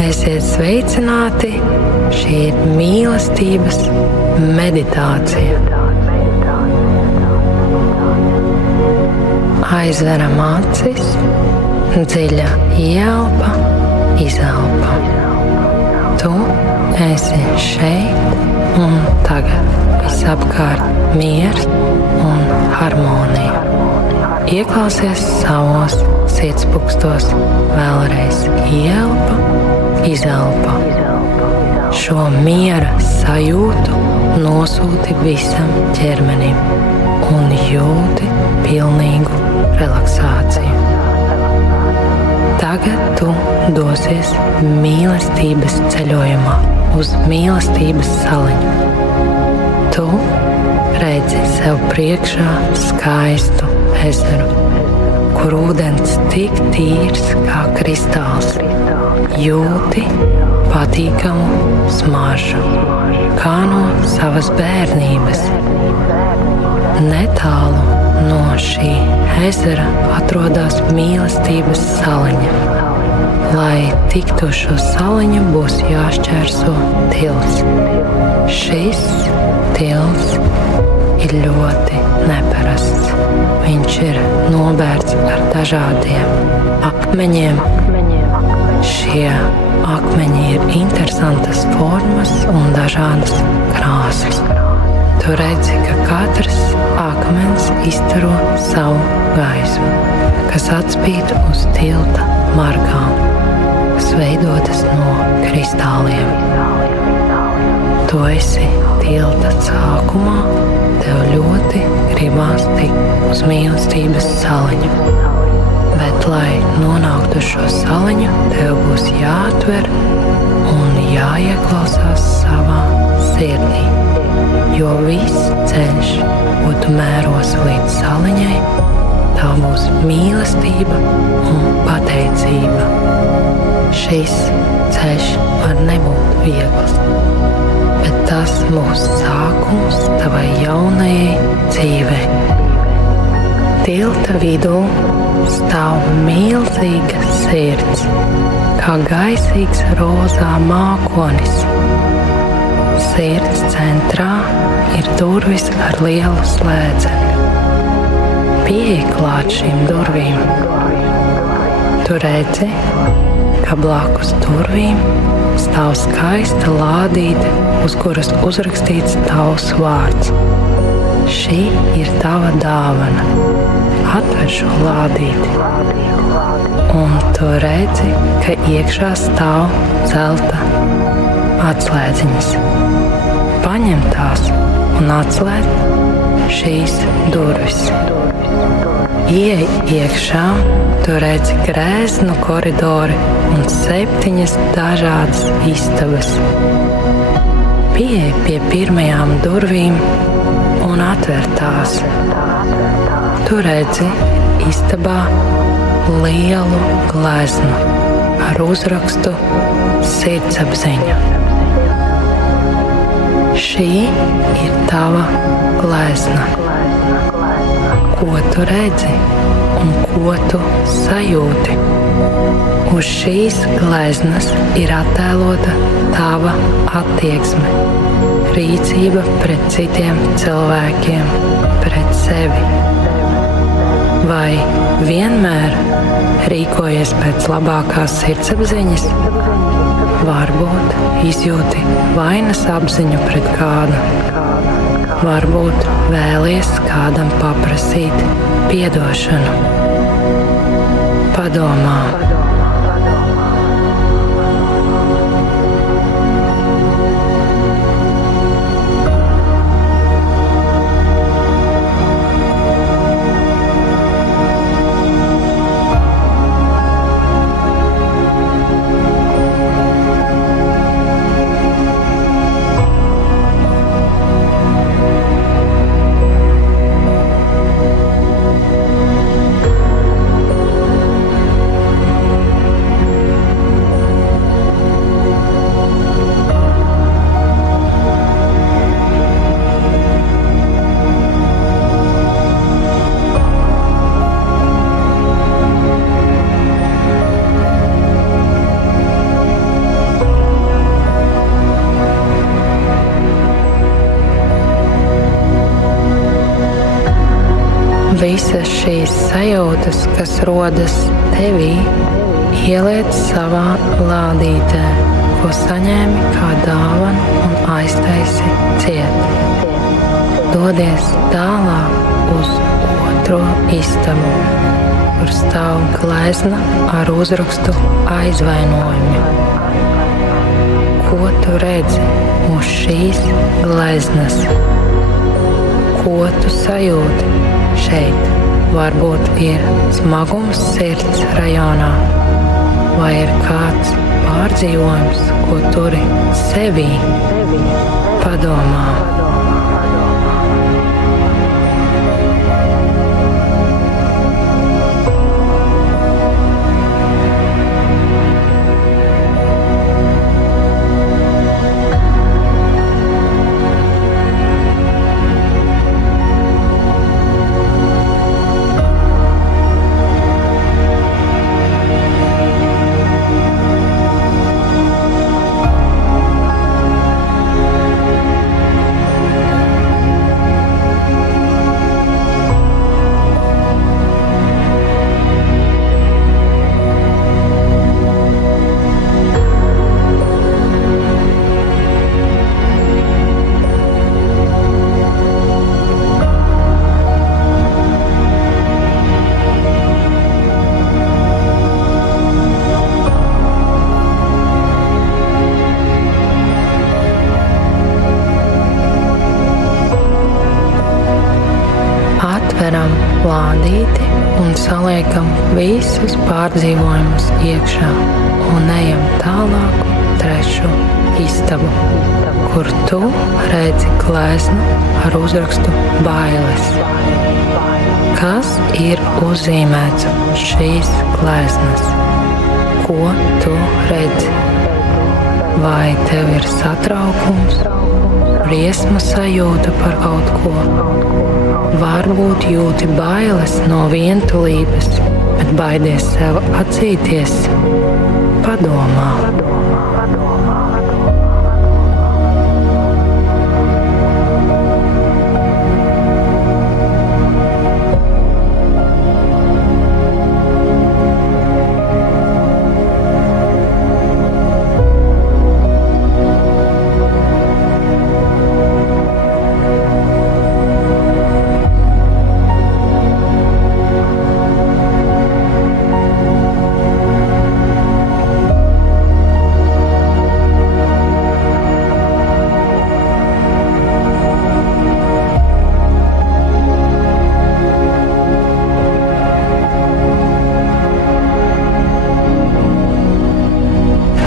Esiet sveicināti! Šī ir mīlestības meditācija. Aizveram acis, dziļa ieelpa, izelpa. Tu esi šeit un tagad. Visapkārt miers un harmonija. Ieklausies savos sirdspūkstos, vēlreiz ieelpa, izelpa. Šo miera sajūtu nosūti visam ķermenim un jūti pilnīgu relaksāciju. Tagad tu dosies mīlestības ceļojumā uz mīlestības saliņu. Tu redzi sev priekšā skaistu ezeru, kur ūdens tik tīrs kā kristāls. Jūti patīkamu smaržu, kā no savas bērnības. Netālu no šī ezera atrodas mīlestības saliņa. Lai tiktu uz šo saliņu, būs jāšķērso tils. Šis tils ir ļoti neparasts. Viņš ir nobērts ar dažādiem akmeņiem. Šie akmeņi ir interesantas formas un dažādas krāsas. Tu redzi, ka katrs akmens izstaro savu gaismu, kas atspīd uz tilta margām, kas veidotas no kristāliem. Tu esi tilta sākumā, tev ļoti gribās tikt uz mīlestības saliņu. Bet, lai nonāktu uz šo saliņu, tev būs jāatver un jāieklausās savā sirdī. Jo viss ceļš, ko tu mēros līdz saliņai, tā būs mīlestība un pateicība. Šis ceļš var nebūt viegls, bet tas būs sākums tavai jaunajai dzīvei. Tilta vidū stāv milzīga sirds, kā gaisīgs rozā mākonis. Sirds centrā ir durvis ar lielu slēdzeni. Pieeja klāt šīm durvīm. Tu redzi, ka blakus durvīm stāv skaista lādīte, uz kuras uzrakstīts tavs vārds. Šī ir tava dāvana. Atver šo lādīti. Un tu redzi, ka iekšā stāv zelta atslēdziņas. Paņem tās un atslēdz šīs durvis. Ieej iekšā, tu redzi grēznu koridoru un 7 dažādas istabas. Pieej pie pirmajām durvīm un atver tās. Tu redzi istabā lielu gleznu ar uzrakstu Sirdsapziņa. Šī ir tava glezna. Ko tu redzi un ko tu sajūti? Uz šīs gleznas ir attēlota tava attieksme, rīcība pret citiem cilvēkiem, pret sevi. Vai vienmēr rīkojies pēc labākās sirdsapziņas? Varbūt izjūti vainas apziņu pret kādu. Varbūt vēlies kādam paprasīt piedošanu. Padomā. Visas šīs sajūtas, kas rodas tevī, ieliec savā lādītē, ko saņēmi kā dāvanu un aiztaisi ciet. Dodies tālāk uz otro istabu, kur stāv glezna ar uzrakstu aizvainojumi. Ko tu redzi uz šīs gleznas? Ko tu sajūti šeit? Varbūt ir smagums sirds rajonā, vai ir kāds pārdzīvojums, ko turi sevī. Padomā. Atveram lādīti un saliekam visus pārdzīvojumus iekšā un ejam tālāk trešo istabu, kur tu redzi gleznu ar uzrakstu bailes. Kas ir uzzīmēts uz šīs gleznas? Ko tu redzi? Vai tev ir satraukums, briesmu sajūta par kaut ko? Varbūt jūti bailes no vientulības, bet baidies sev atzīties. Padomā.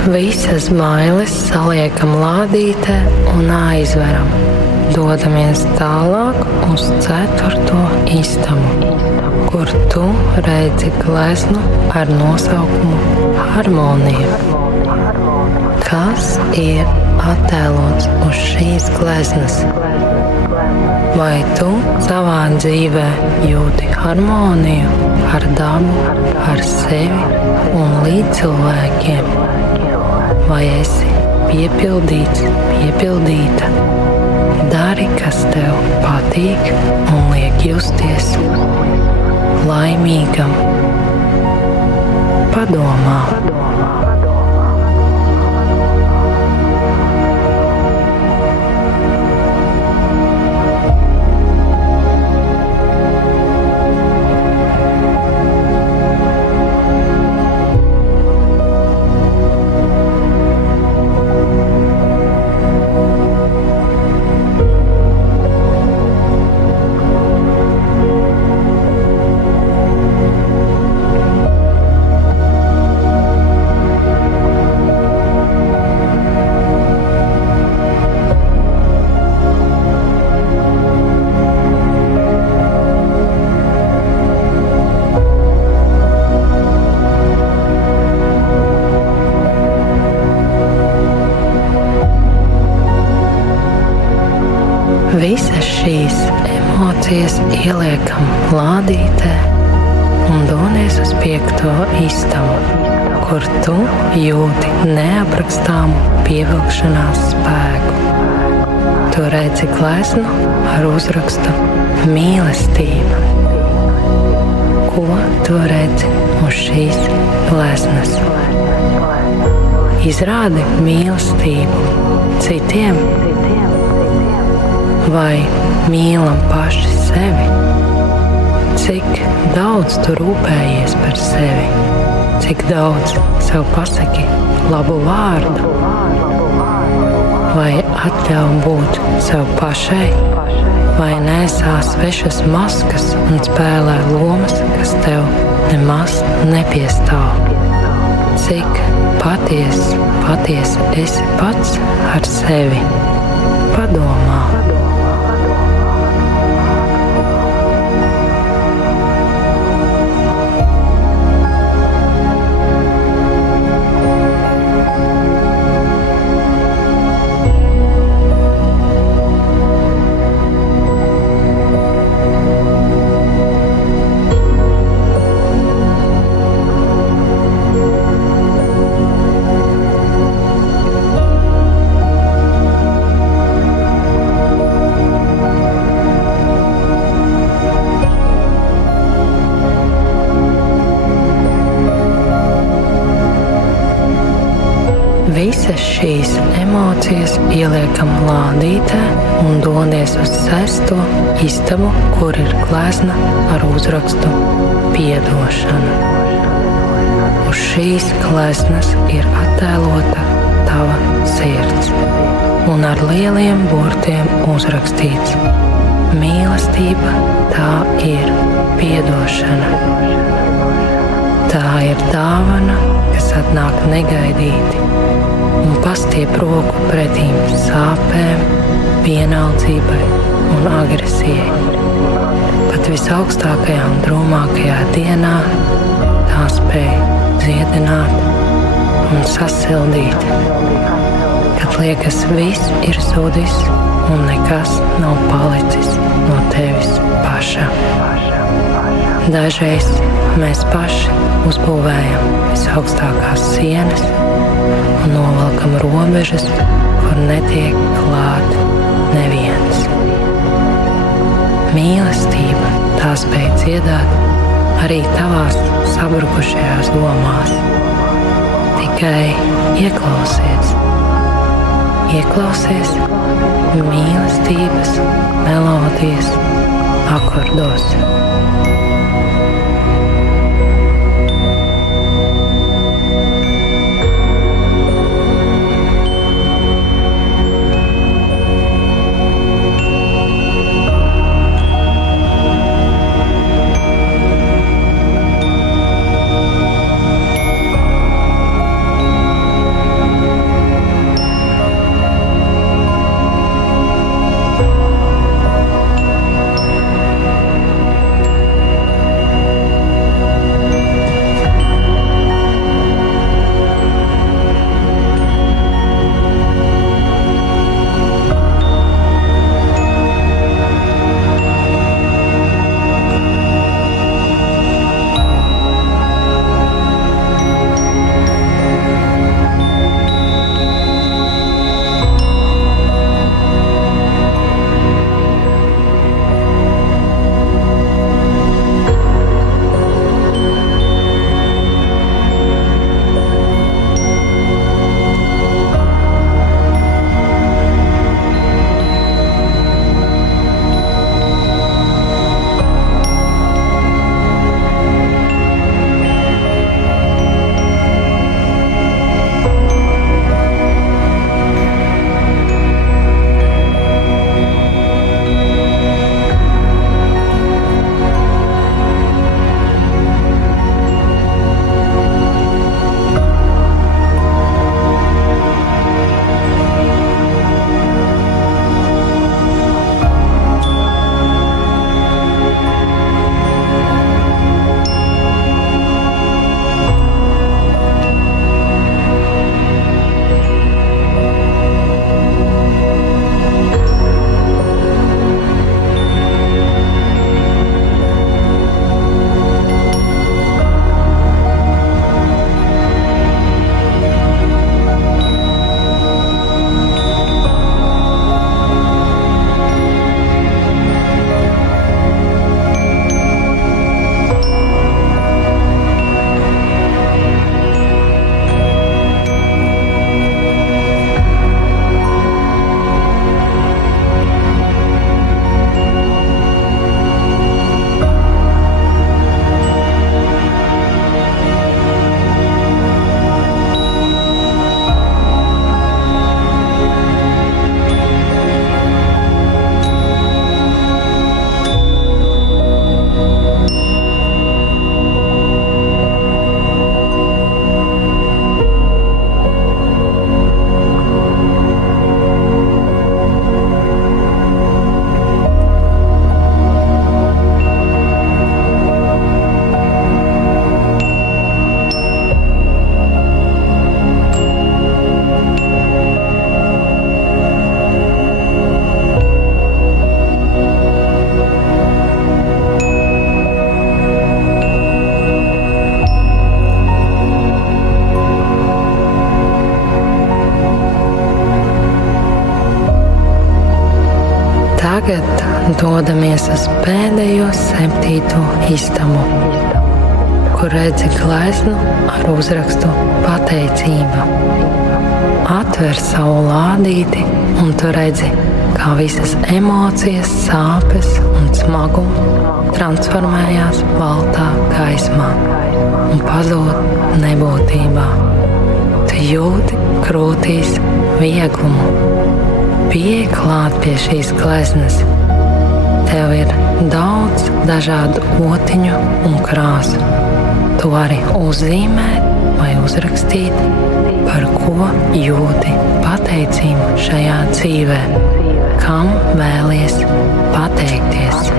Visas bailes saliekam lādītē un aizveram. Dodamies tālāk uz ceturto istabu, kur tu redzi gleznu ar nosaukumu harmonija. Kas ir attēlots uz šīs gleznas? Vai tu savā dzīvē jūti harmoniju ar dabu, ar sevi un līdzcilvēkiem? Vai esi piepildīts, piepildīta? Dari, kas tev patīk un liek justies laimīgam. Padomā. Visas šīs emocijas ieliekam lādītē un dodies uz piekto istabu, kur tu jūti neaprakstāmu pievilkšanās spēku. Tu redzi gleznu ar uzrakstu mīlestība. ko tu redzi uz šīs gleznas. Izrādi mīlestību citiem, vai mīlam paši sevi? Cik daudz tu rūpējies par sevi, cik daudz sev pasaki labu vārdu, vai atļauj būt sev pašai, vai nesā svešas maskas un spēlē lomas, kas tev nemaz nepiestāv. Cik patiesi esi pats ar sevi? Padomā. Visas šīs emocijas ieliekam lādītē un dodies uz 6. istabu, kur ir glezna ar uzrakstu Piedošana. Uz šīs gleznas ir attēlota tava sirds un ar lieliem burtiem uzrakstīts: mīlestība, tā ir piedošana. Tā ir dāvana, kas atnāk negaidīti un pastiep roku pretīm sāpēm, vienaldzībai un agresijai. Pat visaugstākajā un drūmākajā dienā tā spēj dziedināt un sasildīt, kad liekas viss ir zudis un nekas nav palicis no tevis paša. Dažreiz mēs paši uzbūvējam visaugstākās sienas un novelkam robežas, kur netiek klāt neviens. Mīlestība, tā spēj dziedāt arī tavās sabrukušajās domās. Tikai ieklausies mīlestības melodijas akordos. dodamies uz pēdējo 7. istabu, kur redzi gleznu ar uzrakstu Pateicība. Atver savu lādīti, un tu redzi, kā visas emocijas, sāpes un smagums transformējās baltā gaismā un pazūd nebūtībā. Tu jūti krūtīs vieglumu. Pieej klāt pie šīs gleznas. Tev ir daudz dažādu otiņu un krāsu. Tu vari uzzīmēt vai uzrakstīt, par ko jūti pateicību šajā dzīvē, kam vēlies pateikties.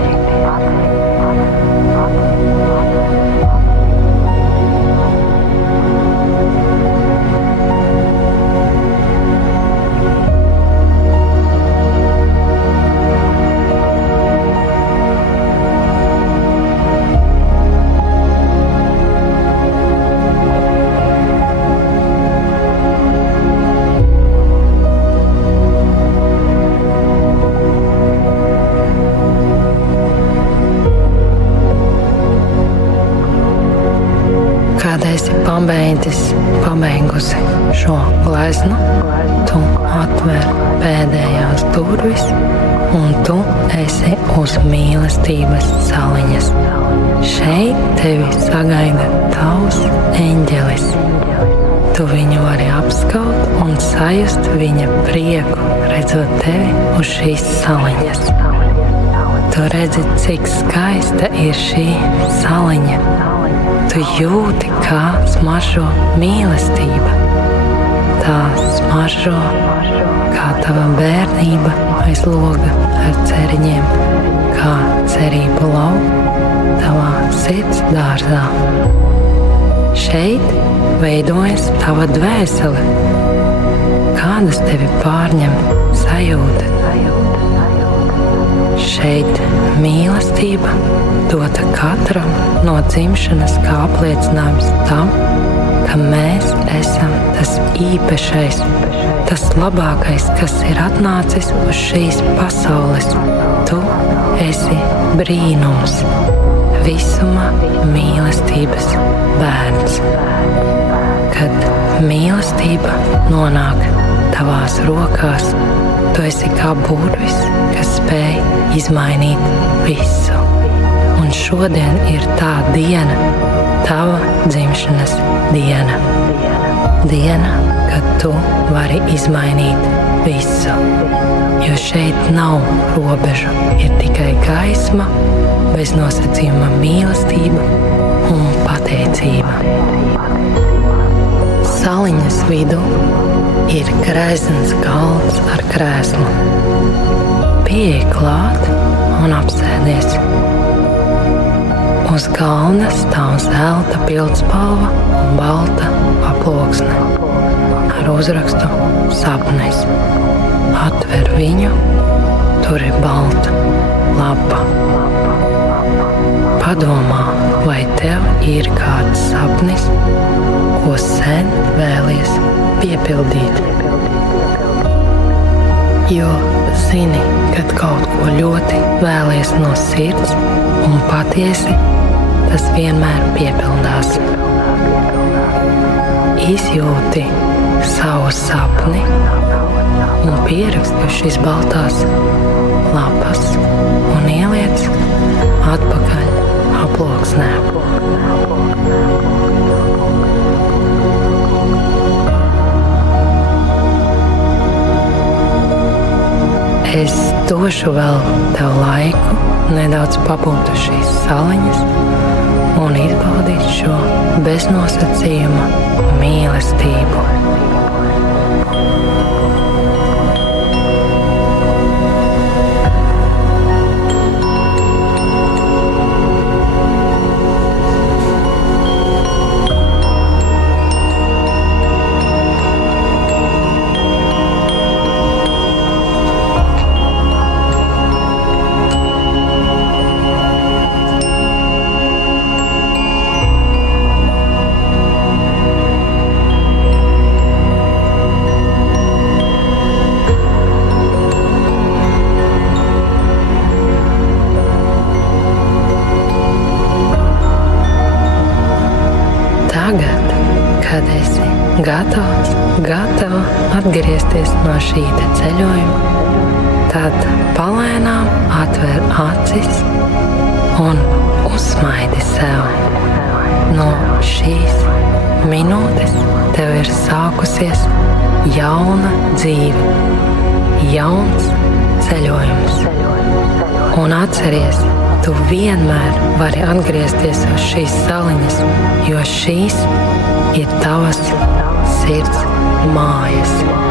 Kad esi pabeigusi šo gleznu, tu atver pēdējās durvis, un tu esi uz mīlestības saliņas. Šeit tevi sagaida tavs eņģelis. Tu viņu vari apskaut un sajust viņa prieku, redzot tevi uz šīs saliņas. Tu redzi, cik skaista ir šī saliņa. Tu jūti, kā smaržo mīlestība. Tā smaržo, kā tava bērnība aiz loga ar ceriņiem, kā cerību lauk tavā sirds dārzā. Šeit veidojas tava dvēsele. Kādas tevi pārņem sajūta? Šeit mīlestība dota katram no dzimšanas kā apliecinājums tam, ka mēs esam tas īpašais, tas labākais, kas ir atnācis uz šīs pasaules. Tu esi brīnums, visuma mīlestības bērns. Kad mīlestība nonāk tavās rokās, tu esi kā burvis, kas spēj izmainīt visu. Un šodien ir tā diena, tava dzimšanas diena. Diena, kad tu vari izmainīt visu. Jo šeit nav robežu, ir tikai gaisma, bez nosacījuma mīlestība un pateicība. Saliņas vidū ir grezns galds ar krēslu. Pieej klāt un apsēdies. Uz galda stāv zelta pildspalva un balta aploksne ar uzrakstu Sapnis. Atver viņu, tur ir balta lapa. Padomā, vai tev ir kāds sapnis, ko sen vēlies piepildīt. Jo zini, kad kaut ko ļoti vēlies no sirds un patiesi, tas vienmēr piepildās. Izjūti savu sapni un pieraksti šīs baltās lapas un ieliec atpakaļ aploksnē. Es došu vēl tev laiku nedaudz pabūt uz šīs saliņas un izbaudīt šo beznosacījuma mīlestību. gatava atgriezties no šī ceļojuma, tad palēnām atver acis un uzsmaidi sev. No šīs minūtes tev ir sākusies jauna dzīve, jauns ceļojums. Un atceries, tu vienmēr vari atgriezties uz šīs saliņas, jo šīs ir tavas sirds mājas.